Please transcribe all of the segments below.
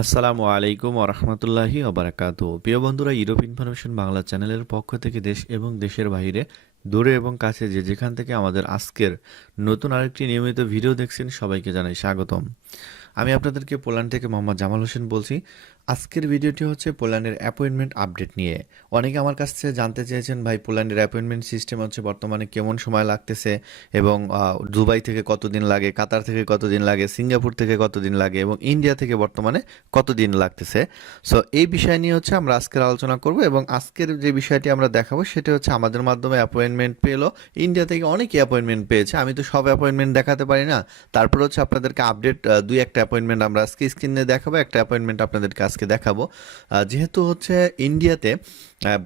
আসসালামু আলাইকুম ওরহমতুল্লাহি ওবারাকাতু। প্রিয় বন্ধুরা, ইউরোপ ইনফরমেশন বাংলা চ্যানেলের পক্ষ থেকে দেশ এবং দেশের বাইরে, দূরে এবং কাছে যে যেখান থেকে আমাদের আজকের নতুন আরেকটি নিয়মিত ভিডিও দেখছেন, সবাইকে জানাই স্বাগতম। আমি আপনাদেরকে পোল্যান্ড থেকে মোহাম্মদ জামাল হোসেন বলছি। আজকের ভিডিওটি হচ্ছে পোল্যান্ডের অ্যাপয়েন্টমেন্ট আপডেট নিয়ে। অনেকে আমার কাছ থেকে জানতে চেয়েছেন, ভাই পোল্যান্ডের অ্যাপয়েন্টমেন্ট সিস্টেম হচ্ছে বর্তমানে কেমন সময় লাগতেছে, এবং দুবাই থেকে কতদিন লাগে, কাতার থেকে কতদিন লাগে, সিঙ্গাপুর থেকে কতদিন লাগে, এবং ইন্ডিয়া থেকে বর্তমানে কতদিন লাগতেছে। সো এই বিষয় নিয়ে হচ্ছে আমরা আজকের আলোচনা করব, এবং আজকের যে বিষয়টি আমরা দেখাবো সেটা হচ্ছে আমাদের মাধ্যমে অ্যাপয়েন্টমেন্ট পেলো। ইন্ডিয়া থেকে অনেকে অ্যাপয়েন্টমেন্ট পেয়েছে, আমি তো সব অ্যাপয়েন্টমেন্ট দেখাতে পারি না। তারপর হচ্ছে আপনাদেরকে আপডেট দুই একটা অ্যাপয়েন্টমেন্ট আমরা আজকে স্ক্রিনে দেখাবো, একটা অ্যাপয়েন্টমেন্ট আপনাদেরকে আজকে দেখাবো। যেহেতু হচ্ছে ইন্ডিয়াতে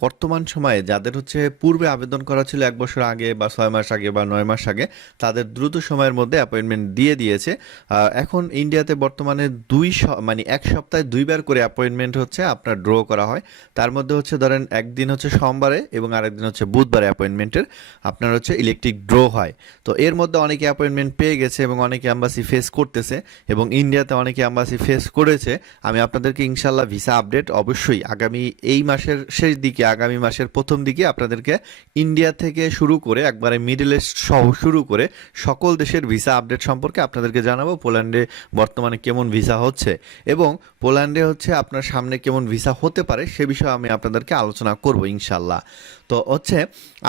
বর্তমান সময়ে যাদের হচ্ছে পূর্বে আবেদন করা ছিল 1 বছর আগে বা 6 মাস আগে বা 9 মাস আগে, তাদের দ্রুত সময়ের মধ্যে অ্যাপয়েন্টমেন্ট দিয়ে দিয়েছে। এখন ইন্ডিয়াতে বর্তমানে মানে 1 সপ্তাহে 2বার করে অ্যাপয়েন্টমেন্ট হচ্ছে আপনার ড্র করা হয়। তার মধ্যে হচ্ছে ধরেন একদিন হচ্ছে সোমবারে এবং আরেকদিন হচ্ছে বুধবারে অ্যাপয়েন্টমেন্টের আপনার হচ্ছে ইলেকট্রিক ড্র হয়। তো এর মধ্যে অনেকে অ্যাপয়েন্টমেন্ট পেয়ে গেছে এবং অনেকে অ্যাম্বাসি ফেস করতেছে, এবং ইন্ডিয়াতে অনেকে অ্যাম্বাসি ফেস করেছে। আমি আপনাদেরকে ইনশাল্লাহ ভিসা আপডেট অবশ্যই আগামী এই মাসের শেষ দিকে, আগামী মাসের প্রথম দিকে আপনাদেরকে ইন্ডিয়া থেকে শুরু করে একবারে মিডল ইস্ট সহ শুরু করে সকল দেশের ভিসা আপডেট সম্পর্কে আপনাদেরকে জানাবো। পোল্যান্ডে বর্তমানে কেমন ভিসা হচ্ছে এবং পোল্যান্ডে হচ্ছে আপনার সামনে কেমন ভিসা হতে পারে সে বিষয়ে আমি আপনাদেরকে আলোচনা করব ইনশাল্লাহ। তো হচ্ছে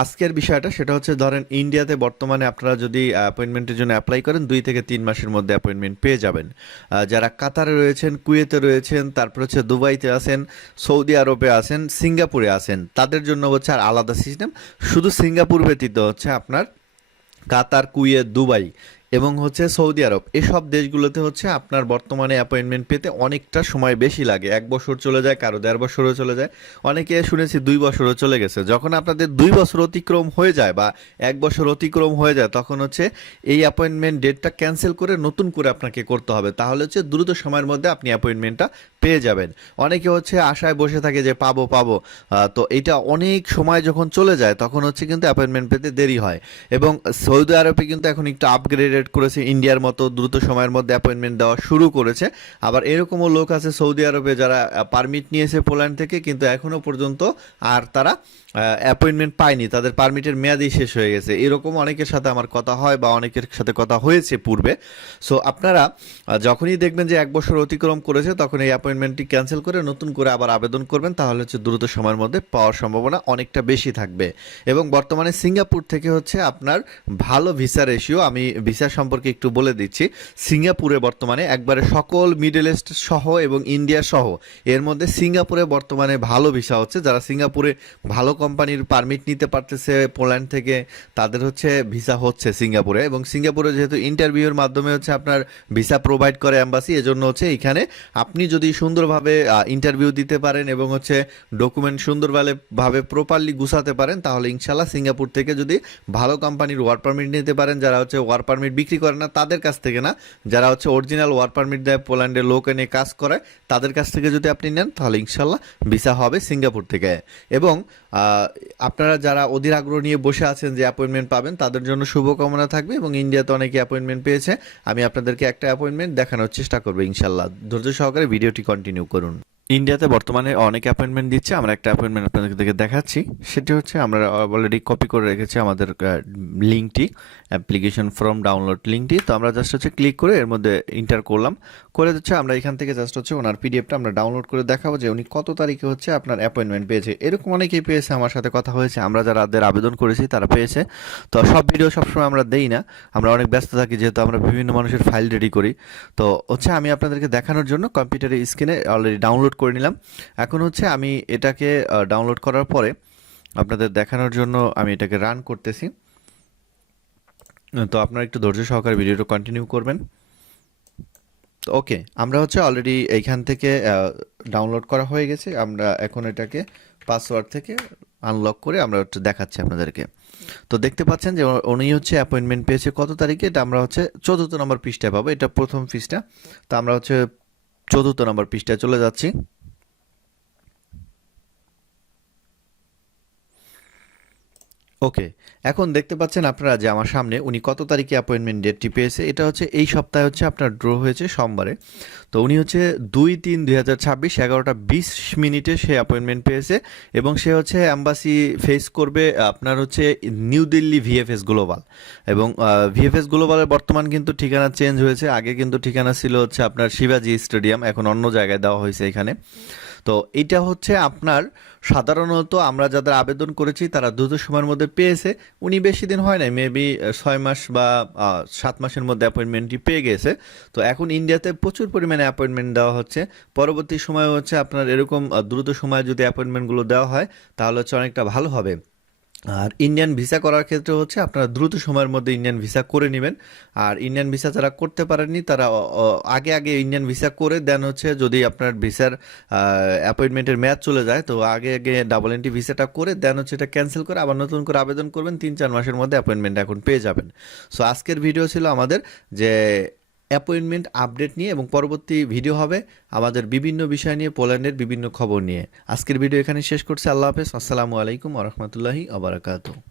আজকের বিষয়টা সেটা হচ্ছে, ধরেন ইন্ডিয়াতে বর্তমানে আপনারা যদি অ্যাপয়েন্টমেন্টের জন্য অ্যাপ্লাই করেন 2 থেকে 3 মাসের মধ্যে অ্যাপয়েন্টমেন্ট পেয়ে যাবেন। যারা কাতারে রয়েছেন, কুয়েতে রয়েছেন, তারপর হচ্ছে দুবাইতে আছেন, সৌদি আরবে আছেন, সিঙ্গাপুরে আছেন, তাদের জন্য হচ্ছে আর আলাদা সিস্টেম। শুধু সিঙ্গাপুর ব্যতীত হচ্ছে আপনার কাতার, কুয়েত, দুবাই এবং হচ্ছে সৌদি আরব, এসব দেশগুলোতে হচ্ছে আপনার বর্তমানে অ্যাপয়েন্টমেন্ট পেতে অনেকটা সময় বেশি লাগে। 1 বছর চলে যায়, কারো 1.5 বছরও চলে যায়, অনেকে শুনেছি 2 বছরও চলে গেছে। যখন আপনাদের 2 বছর অতিক্রম হয়ে যায় বা 1 বছর অতিক্রম হয়ে যায়, তখন হচ্ছে এই অ্যাপয়েন্টমেন্ট ডেটটা ক্যান্সেল করে নতুন করে আপনাকে করতে হবে, তাহলে হচ্ছে দ্রুত সময়ের মধ্যে আপনি অ্যাপয়েন্টমেন্টটা পেয়ে যাবেন। অনেকে হচ্ছে আশায় বসে থাকে যে পাবো পাবো, তো এটা অনেক সময় যখন চলে যায় তখন হচ্ছে কিন্তু অ্যাপয়েন্টমেন্ট পেতে দেরি হয়। এবং সৌদি আরবে কিন্তু এখন একটু আপগ্রেডেড করেছে, ইন্ডিয়ার মতো দ্রুত সময়ের মধ্যে অ্যাপয়েন্টমেন্ট দেওয়া শুরু করেছে। আবার এরকমও লোক আছে সৌদি আরবে যারা পারমিট নিয়েছে পোল্যান্ড থেকে, কিন্তু এখনো পর্যন্ত আর তারা অ্যাপয়েন্টমেন্ট পায়নি, তাদের পারমিটের মেয়াদই শেষ হয়ে গেছে। এরকম অনেকের সাথে আমার কথা হয় বা অনেকের সাথে কথা হয়েছে পূর্বে। সো আপনারা যখনই দেখবেন যে 1 বছর অতিক্রম করেছে, তখন এই অ্যাপয়েন্টমেন্টটি ক্যান্সেল করে নতুন করে আবার আবেদন করবেন, তাহলে হচ্ছে দ্রুত সময়ের মধ্যে পাওয়ার সম্ভাবনা অনেকটা বেশি থাকবে। এবং বর্তমানে সিঙ্গাপুর থেকে হচ্ছে আপনার ভালো ভিসা রেশিও, আমি ভিসা সম্পর্কে একটু বলে দিচ্ছি। সিঙ্গাপুরে বর্তমানে একবারে সকল মিডল ইস্ট সহ এবং ইন্ডিয়া সহ এর মধ্যে সিঙ্গাপুরে বর্তমানে ভালো ভিসা হচ্ছে। যারা সিঙ্গাপুরে ভালো কোম্পানির পারমিট নিতে পারতেছে পোল্যান্ড থেকে, তাদের হচ্ছে ভিসা হচ্ছে সিঙ্গাপুরে। এবং সিঙ্গাপুরে যেহেতু ইন্টারভিউর মাধ্যমে হচ্ছে আপনার ভিসা প্রোভাইড করে অ্যাম্বাসি, এজন্য হচ্ছে এখানে আপনি যদি সুন্দরভাবে ইন্টারভিউ দিতে পারেন এবং হচ্ছে ডকুমেন্ট সুন্দরভাবে প্রপারলি গুছাতে পারেন, তাহলে ইনশাল্লাহ সিঙ্গাপুর থেকে যদি ভালো কোম্পানির ওয়ার্ক পারমিট নিতে পারেন, যারা হচ্ছে ওয়ার্ক পারমিট বিক্রি করে না তাদের কাছ থেকে না, যারা হচ্ছে অরিজিনাল ওয়ার্ক পারমিট দেয়, পোল্যান্ডের লোক এনে কাজ করায়, তাদের কাছ থেকে যদি আপনি নেন, তাহলে ইনশাল্লাহ ভিসা হবে সিঙ্গাপুর থেকে। এবং আপনারা যারা অধীর আগ্রহ নিয়ে বসে আছেন যে অ্যাপয়েন্টমেন্ট পাবেন, তাদের জন্য শুভকামনা থাকবে। এবং ইন্ডিয়াতে অনেকে অ্যাপয়েন্টমেন্ট পেয়েছে, আমি আপনাদেরকে একটা অ্যাপয়েন্টমেন্ট দেখানোর চেষ্টা করবো ইনশাল্লাহ। ধৈর্য সহকারে ভিডিওটি কন্টিনিউ করুন। ইন্ডিয়াতে বর্তমানে অনেক অ্যাপয়েন্টমেন্ট দিচ্ছে, আমরা একটা অ্যাপয়েন্টমেন্ট আপনাদেরকে দেখাচ্ছি। সেটি হচ্ছে আমরা অলরেডি কপি করে রেখেছি আমাদের লিঙ্কটি, অ্যাপ্লিকেশন ফর্ম ডাউনলোড লিঙ্কটি। তো আমরা জাস্ট হচ্ছে ক্লিক করে এর মধ্যে ইন্টার করলাম, করে হচ্ছে আমরা এখান থেকে জাস্ট হচ্ছে ওনার পিডিএফটা আমরা ডাউনলোড করে দেখাবো যে উনি কত তারিখে হচ্ছে আপনার অ্যাপয়েন্টমেন্ট পেয়েছে। এরকম অনেকেই পেয়েছে, আমার সাথে কথা হয়েছে, আমরা যারা আবেদন করেছি তারা পেয়েছে। তো সব ভিডিও সবসময় আমরা দেই না, আমরা অনেক ব্যস্ত থাকি, যেহেতু আমরা বিভিন্ন মানুষের ফাইল রেডি করি। তো হচ্ছে আমি আপনাদেরকে দেখানোর জন্য কম্পিউটারের স্ক্রিনে অলরেডি ডাউনলোড করে নিলাম। এখন হচ্ছে আমি এটাকে ডাউনলোড করার পরে আপনাদের দেখানোর জন্য আমি এটাকে রান করতেছি। তো আপনারা একটু ধৈর্য সহকারে ভিডিওটা কন্টিনিউ করবেন। তো ওকে, আমরা হচ্ছে অলরেডি এইখান থেকে ডাউনলোড করা হয়ে গেছে। আমরা এখন এটাকে পাসওয়ার্ড থেকে আনলক করে আমরা একটু দেখাচ্ছি আপনাদেরকে। তো দেখতে পাচ্ছেন যে উনি হচ্ছে অ্যাপয়েন্টমেন্ট পেয়েছে কত তারিখে, এটা আমরা হচ্ছে 4র্থ নম্বর পৃষ্ঠায় পাবো, এটা প্রথম পৃষ্ঠা। তো আমরা হচ্ছে 4র্থ নম্বর পৃষ্ঠায় চলে যাচ্ছি। ওকে, এখন দেখতে পাচ্ছেন আপনারা যে আমার সামনে উনি কত তারিখে অ্যাপয়েন্টমেন্ট ডেটটি পেয়েছে। এটা হচ্ছে এই সপ্তাহে হচ্ছে আপনার ড্র হয়েছে সোমবারে। তো উনি হচ্ছে 2-3-2026 11টা 20 মিনিটে সে অ্যাপয়েন্টমেন্ট পেয়েছে এবং সে হচ্ছে অ্যাম্বাসি ফেস করবে আপনার হচ্ছে নিউ দিল্লি ভিএফএস গ্লোবাল। এবং ভিএফএস গ্লোবালের বর্তমান কিন্তু ঠিকানা চেঞ্জ হয়েছে। আগে কিন্তু ঠিকানা ছিল হচ্ছে আপনার শিবাজি স্টেডিয়াম, এখন অন্য জায়গায় দেওয়া হয়েছে এখানে। তো এটা হচ্ছে আপনার সাধারণত আমরা যাদের আবেদন করেছি তারা দ্রুত সময়ের মধ্যে পেয়েছে। উনি বেশি দিন হয় নাই, মেবি 6 মাস বা 7 মাসের মধ্যে অ্যাপয়েন্টমেন্টটি পেয়ে গেছে। তো এখন ইন্ডিয়াতে প্রচুর পরিমাণে অ্যাপয়েন্টমেন্ট দেওয়া হচ্ছে। পরবর্তী সময়ে হচ্ছে আপনার এরকম দ্রুত সময়ে যদি অ্যাপয়েন্টমেন্টগুলো দেওয়া হয় তাহলে হচ্ছে অনেকটা ভালো হবে। আর ইন্ডিয়ান ভিসা করার ক্ষেত্রে হচ্ছে আপনারা দ্রুত সময়ের মধ্যে ইন্ডিয়ান ভিসা করে নেবেন। আর ইন্ডিয়ান ভিসা যারা করতে পারেননি তারা আগে আগে ইন্ডিয়ান ভিসা করে দেন হচ্ছে, যদি আপনার ভিসার অ্যাপয়েন্টমেন্টের মেয়াদ চলে যায় তো আগে আগে ডাবল এন্ট্রি ভিসাটা করে দেন হচ্ছে এটা ক্যান্সেল করে আবার নতুন করে আবেদন করবেন, 3-4 মাসের মধ্যে অ্যাপয়েন্টমেন্ট এখন পেয়ে যাবেন। সো আজকের ভিডিও ছিল আমাদের যে অ্যাপয়েন্টমেন্ট আপডেট নিয়ে, এবং পরবর্তী ভিডিও হবে আমাদের বিভিন্ন বিষয় নিয়ে, পোল্যান্ডের বিভিন্ন খবর নিয়ে। আজকের ভিডিও এখানে শেষ করছি। আল্লাহ হাফেজ, আসসালামু আলাইকুম ওয়া রাহমাতুল্লাহি ওয়া বারাকাতুহু।